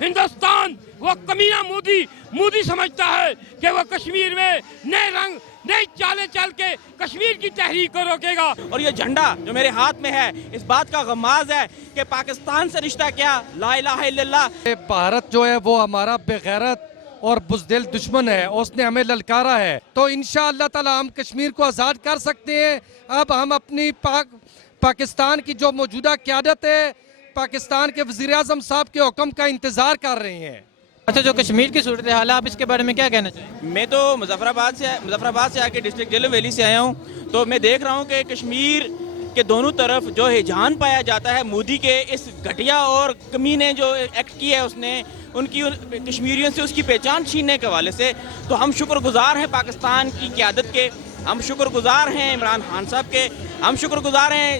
हिंदुस्तान वो कमीना मोदी समझता है कि वो कश्मीर में नए रंग नई चालें चल के कश्मीर की तहरीक को रोकेगा। और ये झंडा जो मेरे हाथ में है इस बात का गमाज है कि पाकिस्तान से रिश्ता क्या, ला इलाहा इल्लल्लाह। भारत जो है वो हमारा बेगैरत और बुज़दिल दुश्मन है, उसने हमें ललकारा है, तो इंशाअल्लाह ताला हम कश्मीर को आज़ाद कर सकते हैं। अब हम अपनी पाकिस्तान की जो मौजूदा क़यादत है, पाकिस्तान के वज़ीर-ए-आज़म साहब के हुक्म का इंतज़ार कर रहे हैं। अच्छा, जो कश्मीर की सूरत हाल है, आप इसके बारे में क्या कहना चाहिए? मैं तो मुजफ्फराबाद से आके डिस्ट्रिक्ट जेलम वैली से आया हूँ, तो मैं देख रहा हूँ कि कश्मीर के दोनों तरफ जो हिजान पाया जाता है मोदी के इस घटिया और कमीने जो एक्ट किया है उसने, उनकी कश्मीरियों से उसकी पहचान छीनने के हवाले से, तो हम शुक्रगुजार हैं पाकिस्तान की क़यादत के, हम शुक्रगुजार हैं इमरान खान साहब के, हम शुक्रगुजार हैं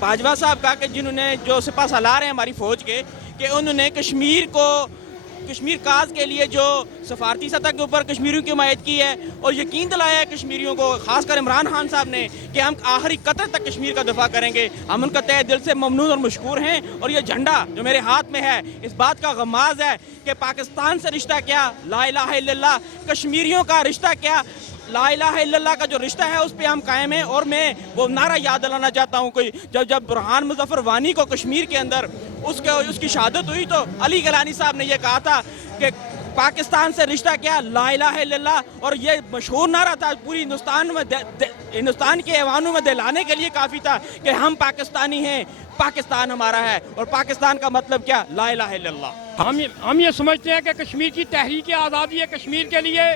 बाजवा साहब का कि जिन्होंने जो सिपा सालार हैं हमारी फ़ौज के, कि उन्होंने कश्मीर काज के लिए जो सफारती सतह के ऊपर कश्मीरियों की हिमायत की है और यकीन दिलाया है कश्मीरियों को, खासकर इमरान खान साहब ने, कि हम आखिरी कतर तक कश्मीर का दफा करेंगे। हम उनका तहे दिल से ममनून और मशकूर हैं। और ये झंडा जो मेरे हाथ में है इस बात का गमाज है कि पाकिस्तान से रिश्ता क्या, ला इलाहा इल्लल्लाह, कश्मीरियों का रिश्ता क्या, ला इलाहा इल्लल्लाह का जो रिश्ता है उस पे हम कायम हैं। और मैं वो नारा याद दिलाना चाहता हूँ, कोई जब बुरहान मुजफ्फर वानी को कश्मीर के अंदर उसकी शहादत हुई तो अली गलानी साहब ने ये कहा था कि पाकिस्तान से रिश्ता क्या, ला इलाहा इल्लल्लाह। और ये मशहूर नारा था, पूरी हिंदुस्तान के ऐवानों में दिलाने के लिए काफ़ी था कि हम पाकिस्तानी हैं, पाकिस्तान हमारा है। और पाकिस्तान का मतलब क्या, ला इलाहा इल्लल्लाह। हम ये समझते हैं कि कश्मीर की तहरीक आज़ादी है कश्मीर के लिए।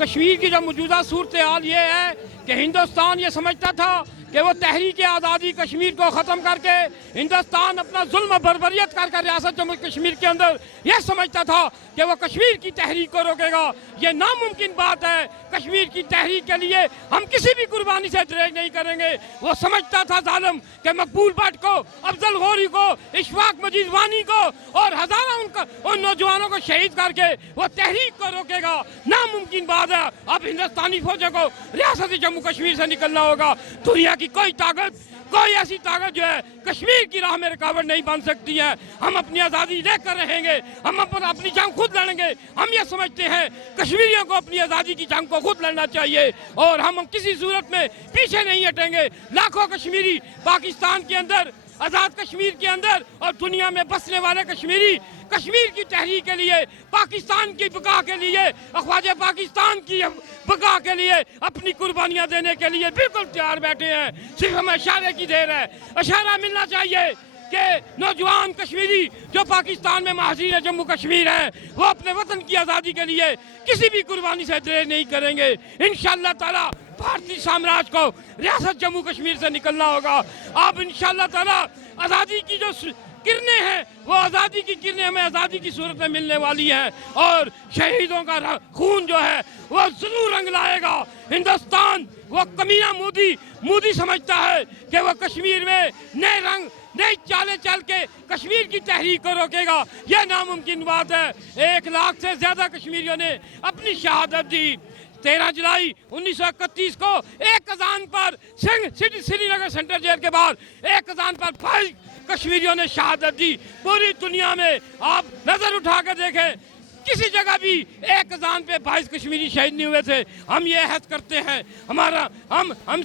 कश्मीर की जो मौजूदा सूरत हाल ये है कि हिंदुस्तान ये समझता था कि वो तहरीक आज़ादी कश्मीर को ख़त्म करके हिंदुस्तान अपना जुल्म बर्बरियत कर रियासत जम्मू कश्मीर के अंदर यह समझता था कि वो कश्मीर की तहरीक को रोकेगा। ये नामुमकिन बात है। कश्मीर की तहरीक के लिए हम किसी भी कुर्बानी से दरेज नहीं करेंगे। वो समझता था जालिम कि मकबूल भट्ट को, अफजल गौरी को, इशफाक मजीद वानी को और हज़ारों उन नौजवानों को शहीद करके वो तहरीक को रोकेगा। नामुमकिन बात है। अब हिंदुस्तानी फौजों को रियासत जम्मू कश्मीर से निकलना होगा। दुनिया की कोई ऐसी ताकत जो है कश्मीर की राह में रुकावट नहीं बन सकती है। हम अपनी आज़ादी लेकर रहेंगे, हम अपनी जंग खुद लड़ेंगे। हम ये समझते हैं कश्मीरियों को अपनी आज़ादी की जंग को खुद लड़ना चाहिए और हम किसी सूरत में पीछे नहीं हटेंगे। लाखों कश्मीरी पाकिस्तान के अंदर, आज़ाद कश्मीर के अंदर और दुनिया में बसने वाले कश्मीरी कश्मीर की तहरीक के लिए, पाकिस्तान की बका के लिए, ख्वाजा पाकिस्तान की बका के लिए अपनी कुर्बानियां देने के लिए बिल्कुल तैयार बैठे हैं। सिर्फ हमें इशारे की देर है। इशारा मिलना चाहिए कि नौजवान कश्मीरी जो पाकिस्तान में महाजिर जम्मू कश्मीर हैं, वो अपने वतन की आज़ादी के लिए किसी भी कुर्बानी से देर नहीं करेंगे। इंशाअल्लाह ताला भारतीय साम्राज्य को रियासत जम्मू कश्मीर से निकलना होगा। अब इंशाअल्लाह ताला आज़ादी की जो किरणें हैं, वो आज़ादी की किरणें हमें आज़ादी की सूरत में मिलने वाली हैं और शहीदों का खून जो है वो जरूर रंग लाएगा। हिंदुस्तान वो कमीना मोदी समझता है कि वो कश्मीर में नए रंग नई चालें चल के कश्मीर की तहरीक को रोकेगा। यह नामुमकिन बात है। 1 लाख से ज़्यादा कश्मीरियों ने अपनी शहादत दी। 13 जुलाई 1931 को एक अजान पर श्रीनगर सेंट्रल जेल के बाद एक अजान पर 22 कश्मीरियों ने शहादत दी। पूरी दुनिया में आप नजर उठा कर देखें, किसी जगह भी एक अजान पे 22 कश्मीरी शहीद नहीं हुए थे। हम ये अहद करते हैं, हम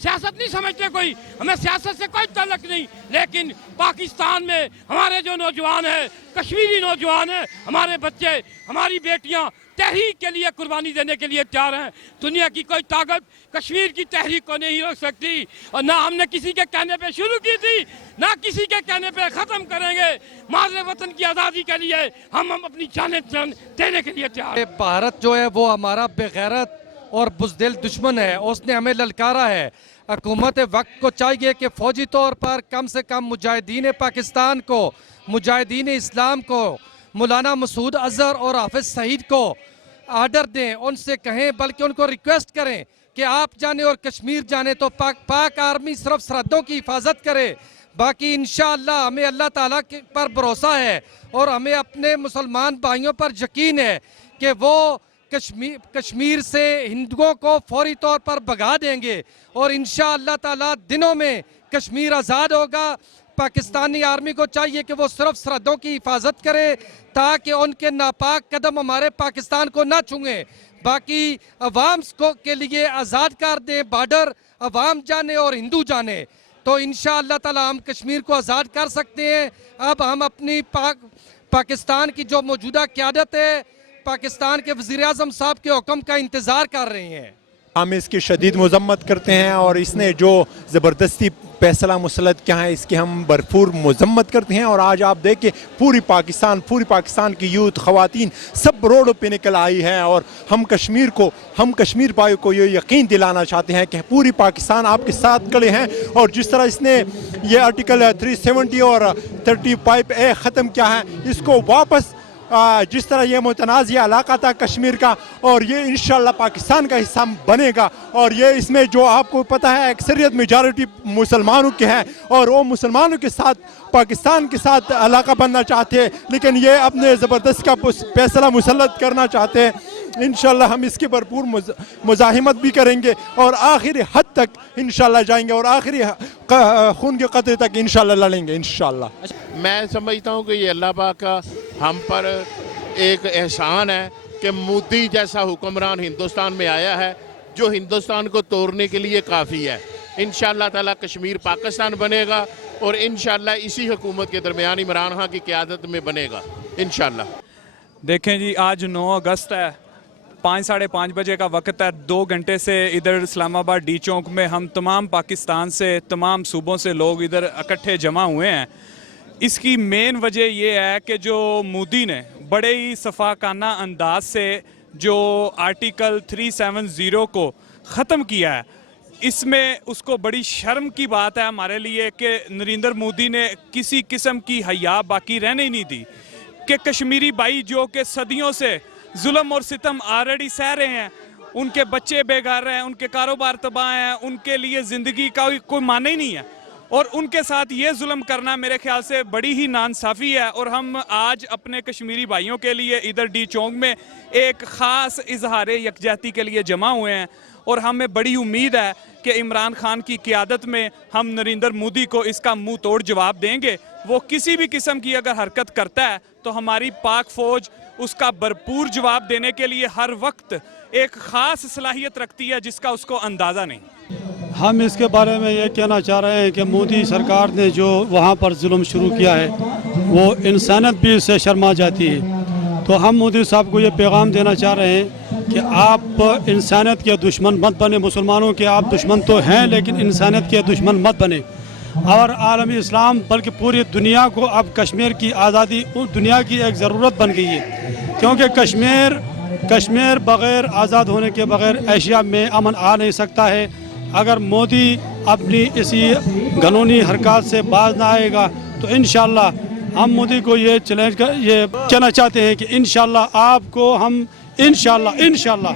सियासत नहीं समझते कोई, हमें सियासत से कोई ताल्लुक नहीं, लेकिन पाकिस्तान में हमारे जो नौजवान हैं, कश्मीरी नौजवान हैं, हमारे बच्चे, हमारी बेटियां तहरीक के लिए कुर्बानी देने के लिए तैयार हैं। दुनिया की कोई ताकत कश्मीर की तहरीक को नहीं रोक सकती और ना हमने किसी के कहने पे शुरू की थी, ना किसी के कहने पे ख़त्म करेंगे। माज़ वतन की आज़ादी के लिए हम अपनी जान देने के लिए तैयार हैं। भारत जो है वो हमारा बेगैरत और बुज़दिल दुश्मन है, उसने हमें ललकारा है। हुकूमत वक्त को चाहिए कि फ़ौजी तौर पर कम से कम मुजाहिदीन पाकिस्तान को, मुजाहिदीन इस्लाम को, मौलाना मसूद अज़हर और हाफिज़ सईद को आर्डर दें, उनसे कहें, बल्कि उनको रिक्वेस्ट करें कि आप जाने और कश्मीर जाने तो पाक आर्मी सिर्फ सरहदों की हिफाजत करे। बाकी इंशाअल्लाह हमें अल्लाह ताला के पर भरोसा है और हमें अपने मुसलमान भाइयों पर यकीन है कि वो कश्मीर से हिंदुओं को फौरी तौर पर भगा देंगे और इंशाअल्लाह ताला दिनों में कश्मीर आज़ाद होगा। पाकिस्तानी आर्मी को चाहिए कि वो सिर्फ सरहदों की हिफाजत करे ताकि उनके नापाक कदम हमारे पाकिस्तान को ना छूएं। बाकी अवाम को के लिए आज़ाद कर दें बॉर्डर, अवाम जाने और हिंदू जाने, तो इंशाअल्लाह ताला हम कश्मीर को आज़ाद कर सकते हैं। अब हम अपनी पाकिस्तान की जो मौजूदा क़यादत है, पाकिस्तान के वज़ीर आज़म साहब के हुक्म का इंतज़ार कर रहे हैं। हम इसकी शदीद मजम्मत करते हैं और इसने जो ज़बरदस्ती फैसला मुसलत किया है इसकी हम भरपूर मजम्मत करते हैं। और आज आप देखिए पूरी पाकिस्तान की यूथ ख़वातीन सब रोडों पे निकल आई है और हम कश्मीर भाइयों को ये यकीन दिलाना चाहते हैं कि पूरी पाकिस्तान आपके साथ खड़े हैं। और जिस तरह इसने ये आर्टिकल 370 और 35A ख़त्म किया है, इसको वापस जिस तरह ये मुतनाज़िया इलाका था कश्मीर का, और ये इंशाअल्लाह पाकिस्तान का हिस्सा बनेगा। और ये इसमें जो आपको पता है अक्सरियत मेजॉरिटी मुसलमानों के हैं और वो मुसलमानों के साथ पाकिस्तान के साथ इलाका बनना चाहते हैं, लेकिन ये अपने ज़बरदस्त का फैसला मुसल्लत करना चाहते हैं। इंशाअल्लाह हम इसकी भरपूर मुज़ाहिमत भी करेंगे और आखिरी हद तक इंशाअल्लाह जाएंगे और आखिरी खून के कतरे तक इंशाअल्लाह लड़ेंगे इंशाअल्लाह। मैं समझता हूँ कि ये अल्लाह पाक का हम पर एक एहसान है कि मोदी जैसा हुक्मरान हिंदुस्तान में आया है जो हिंदुस्तान को तोड़ने के लिए काफ़ी है। इंशाअल्लाह ताला कश्मीर पाकिस्तान बनेगा और इंशाअल्लाह इसी हुकूमत के दरमियान इमरान खान की क़यादत में बनेगा इंशाअल्लाह। देखें जी, आज 9 अगस्त है, 5 साढ़े 5 बजे का वक्त है। 2 घंटे से इधर इस्लामाबाद डी चौक में हम तमाम पाकिस्तान से, तमाम सूबों से लोग इधर इकट्ठे जमा हुए हैं। इसकी मेन वजह ये है कि जो मोदी ने बड़े ही सफाकाना अंदाज से जो आर्टिकल 370 को ख़त्म किया है, इसमें उसको बड़ी शर्म की बात है हमारे लिए कि नरेंद्र मोदी ने किसी किस्म की हया बाकी रहने ही नहीं दी कि कश्मीरी भाई जो कि सदियों से जुल्म और सितम ऑलरेडी सह रहे हैं, उनके बच्चे बेघर हैं, उनके कारोबार तबाह हैं, उनके लिए ज़िंदगी का कोई माने ही नहीं है, और उनके साथ ये जुल्म करना मेरे ख्याल से बड़ी ही नाइंसाफ़ी है। और हम आज अपने कश्मीरी भाइयों के लिए इधर डी चौक में एक ख़ास इजहार यकजहती के लिए जमा हुए हैं और हमें बड़ी उम्मीद है कि इमरान खान की क़यादत में हम नरेंद्र मोदी को इसका मुंह तोड़ जवाब देंगे। वो किसी भी किस्म की अगर हरकत करता है तो हमारी पाक फ़ौज उसका भरपूर जवाब देने के लिए हर वक्त एक ख़ास सलाहियत रखती है जिसका उसको अंदाज़ा नहीं। हम इसके बारे में ये कहना चाह रहे हैं कि मोदी सरकार ने जो वहाँ पर जुल्म शुरू किया है वो इंसानियत भी इससे शर्मा जाती है। तो हम मोदी साहब को ये पैगाम देना चाह रहे हैं कि आप इंसानियत के दुश्मन मत बने। मुसलमानों के आप दुश्मन तो हैं लेकिन इंसानियत के दुश्मन मत बने। और आलमी इस्लाम बल्कि पूरी दुनिया को अब कश्मीर की आज़ादी दुनिया की एक ज़रूरत बन गई है, क्योंकि कश्मीर बग़ैर आज़ाद होने के बग़ैर एशिया में अमन आ नहीं सकता है। अगर मोदी अपनी इसी कानूनी हरकत से बाज ना आएगा तो इंशाअल्लाह हम मोदी को ये चैलेंज ये कहना चाहते हैं कि इंशाअल्लाह आपको हम इंशाअल्लाह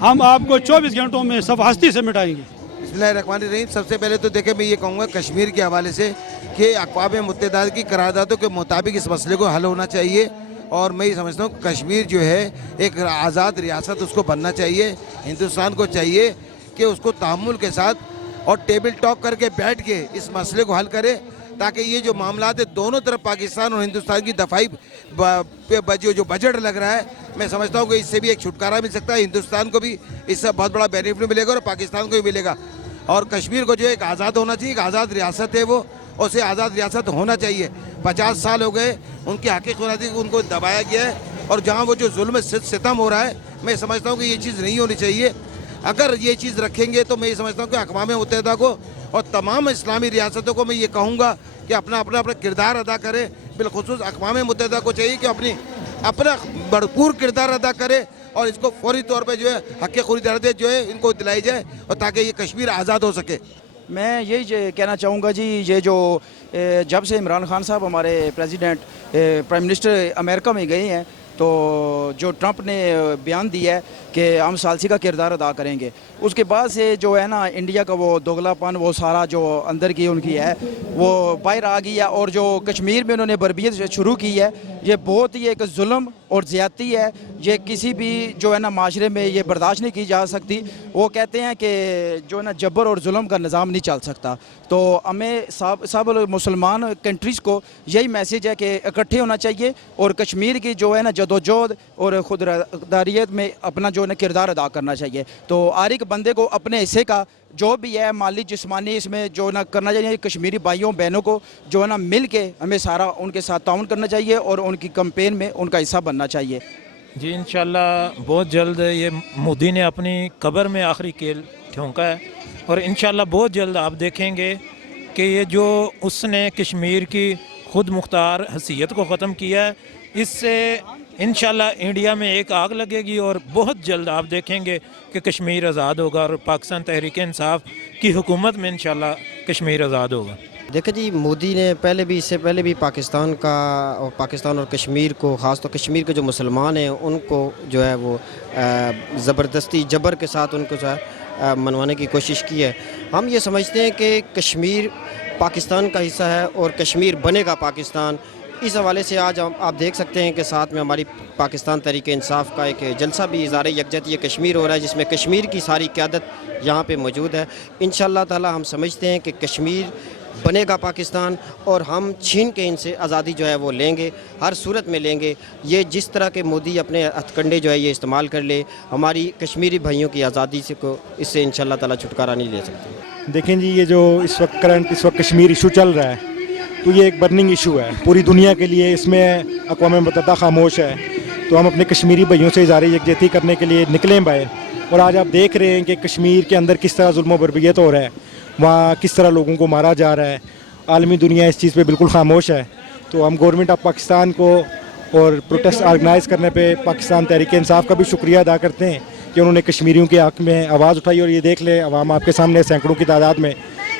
हम आपको 24 घंटों में सब हस्ती से मिटाएंगे। बिस्मिल्लाहिर्रहमानिर्रहीम। सबसे पहले तो देखें, मैं ये कहूँगा कश्मीर के हवाले से कि अक़वाम मुत्तहिदा की करारदादों के मुताबिक इस मसले को हल होना चाहिए। और मैं ये समझता हूँ कश्मीर जो है एक आज़ाद रियासत उसको बनना चाहिए। हिंदुस्तान को चाहिए कि उसको तहम्मुल के साथ और टेबल टॉक करके बैठ के इस मसले को हल करे, ताकि ये जो मामला है दोनों तरफ पाकिस्तान और हिंदुस्तान की दफाई जो बजट लग रहा है, मैं समझता हूँ कि इससे भी एक छुटकारा मिल सकता है। हिंदुस्तान को भी इससे बहुत बड़ा बेनिफिट मिलेगा और पाकिस्तान को भी मिलेगा। और कश्मीर को जो एक आज़ाद होना चाहिए, एक आज़ाद रियासत है वो, उसे आज़ाद रियासत होना चाहिए। 50 साल हो गए उनकी हकीक़त उनको दबाया गया है और जहाँ वो जो जुल्म सितम हो रहा है, मैं समझता हूँ कि ये चीज़ नहीं होनी चाहिए। अगर ये चीज़ रखेंगे तो मैं ये समझता हूँ कि अक़वाम मुत्तहिदा को और तमाम इस्लामी रियासतों को मैं ये कहूँगा कि अपना किरदार अदा करें। बिलखुसूस अक़वाम मुत्तहिदा को चाहिए कि अपना भरपूर किरदार अदा करे और इसको फौरी तौर पे जो है हक़ खुरीदारी जो है इनको दिलाई जाए और ताकि ये कश्मीर आज़ाद हो सके। मैं यही कहना चाहूँगा जी, ये जो जब से इमरान खान साहब हमारे प्रेसिडेंट प्राइम मिनिस्टर अमेरिका में गए हैं, تو جو ٹرمپ نے بیان دیا ہے کہ ہم ثالثی کا کردار ادا کریں گے، اس کے بعد سے جو ہے نا انڈیا کا وہ دوگلا پن، وہ سارا جو اندر کی ان کی ہے وہ باہر آ گئی ہے، اور جو کشمیر میں انہوں نے بربریت شروع کی ہے، یہ بہت ہی ایک ظلم اور زیادتی ہے، یہ کسی بھی جو ہے نا معاشرے میں یہ برداشت نہیں کی جا سکتی۔ وہ کہتے ہیں کہ جو ہے نا جبر اور ظلم کا نظام نہیں چل سکتا، تو ہمیں سب مسلمان کنٹریز کو یہی میسیج ہے کہ اکٹھے ہونا چاہیے اور کشمیر کی جو ہے نا جدوجہد اور خودداریت میں اپنا جو ہے نا کردار ادا کرنا چاہیے۔ تو ہر ایک بندے کو اپنے حصے کا جو بھی ہے مالی جسمانی اس میں جو نا کرنا چاہیے، کشمیری بھائیوں بہنوں کو جو ہے نا مل کے ہمیں سارا ان کے ساتھ تعاون کرنا چاہیے اور ان کی کمپین میں ان کا حصہ بننا چاہیے۔ جی انشاءاللہ بہت جلد یہ مودی نے اپنی قبر میں آخری کیل ٹھونکا ہے، اور انشاءاللہ بہت جلد آپ دیکھیں گے کہ یہ جو اس نے کشمیر کی خود مختار حیثیت کو ختم کیا ہے، اس سے انشاءاللہ انڈیا میں ایک آگ لگے گی، اور بہت جلد آپ دیکھیں گے کہ کشمیر آزاد ہوگا، اور پاکستان تحریک انصاف کی حکومت میں انشاءاللہ کشمیر آزاد ہوگا۔ دیکھیں جی، مودی نے اس سے پہلے بھی پاکستان اور کشمیر کو، خاص طور کشمیر کے جو مسلمان ہیں ان کو جو ہے وہ زبردستی جبر کے ساتھ ان کو جو ہے منوانے کی کوشش کی ہے۔ ہم یہ سمجھتے ہیں کہ کشمیر پاکستان کا حصہ ہے اور کشمیر بنے گا پاکستان۔ اس حوالے سے آج آپ دیکھ سکتے ہیں کہ ساتھ میں ہماری پاکستان تحریک انصاف کا ایک جلسہ بھی اظہار یکجہتی کشمیر ہو رہا ہے، جس میں کشمیر کی ساری قیادت یہاں پہ موجود ہے۔ انشاءاللہ تعالی ہم سمجھتے ہیں کہ کشمیر بنے گا پاکستان، اور ہم چھین کے ان سے آزادی جو ہے وہ لیں گے، ہر صورت میں لیں گے۔ یہ جس طرح کے مودی اپنے ہتھ کنڈے جو ہے یہ استعمال کر لے، ہماری کشمیری بھائیوں کی آزادی سے کو اس سے انشاءاللہ تعالی چھٹکارا نہیں لے سکتے۔ دیکھیں جی، یہ جو اس وقت کشمیر ایشو چل رہا ہے، تو یہ ایک برننگ ایشو ہے پوری دنیا کے لیے، اس میں اقوام متحدہ خاموش ہے، تو ہم اپنے کشمیری بھائیوں سے اظہار یکجہتی کرنے کے لیے نکلیں باہر۔ اور آج آپ دیکھ رہے ہیں کہ کشمیر کے اندر کس طرح ظلم و بربریت ہو رہا ہے، وہاں کس طرح لوگوں کو مارا جا رہا ہے، عالمی دنیا اس چیز پہ بالکل خاموش ہے۔ تو ہم گورنمنٹ آف پاکستان کو اور پروٹیسٹ آرگنائز کرنے پہ پاکستان تحریک انصاف کا بھی شکریہ ادا کرتے ہیں کہ انہوں نے کشمیریوں کے حق میں آواز اٹھائی، اور یہ دیکھ لیں عوام آپ کے سامنے سینکڑوں کی تعداد میں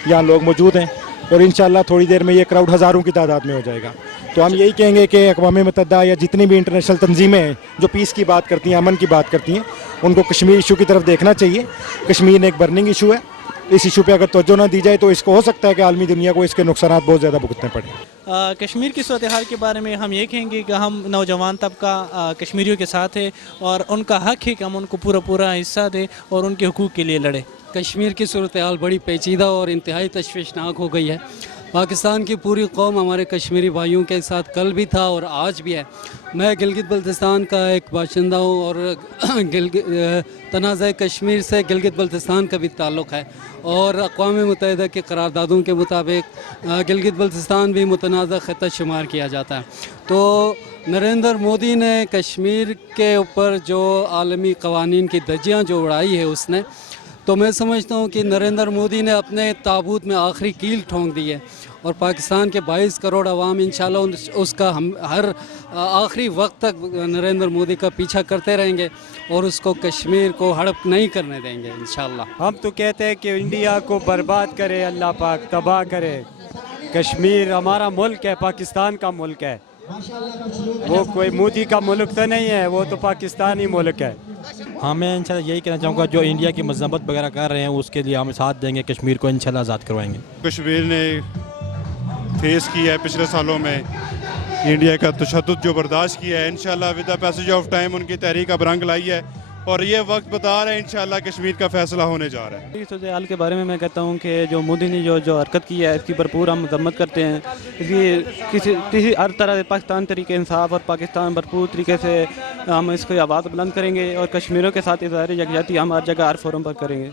یہاں لوگ موجود ہیں، اور انشاءاللہ تھوڑی دیر میں یہ کراؤڈ ہزاروں کی تعداد میں ہو جائے گا۔ تو ہم یہی کہیں گے کہ اقوام متحدہ یا جتنی بھی انٹرنیشنل تنظیمیں ہیں جو پیس کی بات کرتی ہیں، امن کی بات کرتی ہیں، ان کو کشمیر ایشو کی طرف دیکھنا چاہیے۔ کشمیر ایک برننگ ایشو ہے، اس ایشو پہ اگر توجہ نہ دی جائے تو اس کو ہو سکتا ہے کہ عالمی دنیا کو اس کے نقصانات بہت زیادہ بھگتنے پڑیں۔ کشمیر کی صورتحال کے بارے میں ہم یہ کہیں گے کہ ہم نوجوان طبقہ کشمیریوں کے ساتھ ہے، اور ان کا حق ہے کہ ہم ان کو پورا حصہ دیں اور ان کے حقوق کے لیے لڑیں۔ کشمیر کی صورتحال بڑی پیچیدہ اور انتہائی تشویشناک ہو گئی ہے۔ پاکستان کی پوری قوم ہمارے کشمیری بھائیوں کے ساتھ کل بھی تھا اور آج بھی ہے۔ میں گلگت بلتستان کا ایک باشندہ ہوں، اور تنازع کشمیر سے گلگت بلتستان کا بھی تعلق ہے، اور اقوام متحدہ کے قراردادوں کے مطابق گلگت بلتستان بھی متنازع خطہ شمار کیا جاتا ہے۔ تو نریندر مودی نے کشمیر کے اوپر جو عالمی قوانین کی دھجیاں جو اڑائی ہے اس نے، تو میں سمجھتا ہوں کہ نریندر مودی نے اپنے تابوت میں آخری کیل ٹھونک دی ہے، اور پاکستان کے 22 کروڑ عوام انشاءاللہ اس کا ہر آخری وقت تک نریندر مودی کا پیچھا کرتے رہیں گے، اور اس کو کشمیر کو ہڑپ نہیں کرنے دیں گے انشاءاللہ۔ ہم تو کہتے ہیں کہ انڈیا کو برباد کرے اللہ پاک، تباہ کرے۔ کشمیر ہمارا ملک ہے، پاکستان کا ملک ہے، وہ کوئی مودی کا ملک تو نہیں ہے، وہ تو پاکستانی ملک ہے۔ ہاں، میں انشاءاللہ یہی کہنا چاہوں گا، جو انڈیا کی مذمت وغیرہ کر رہے ہیں اس کے لیے ہم ساتھ دیں گے، کشمیر کو انشاءاللہ آزاد کروائیں گے۔ کشمیر نے فیس کیا ہے پچھلے سالوں میں انڈیا کا تشدد جو برداشت کیا ہے، انشاءاللہ with the passage of time ان کی تحریک اب رنگ لائی ہے، اور یہ وقت بتا رہا ہے انشاءاللہ کشمیر کا فیصلہ ہونے جا رہا ہے۔ اس صورتحال کے بارے میں کہتا ہوں کہ جو مودی نے جو حرکت کی ہے اس کی بھرپور ہم مذمت کرتے ہیں۔ اس کی کسی ہر طرح پاکستان تحریک انصاف اور پاکستان بھرپور طریقے سے ہم اس کی آواز بلند کریں گے، اور کشمیریوں کے ساتھ اظہار یکجہتی ہم ہر جگہ ہر فورم پر کریں گے۔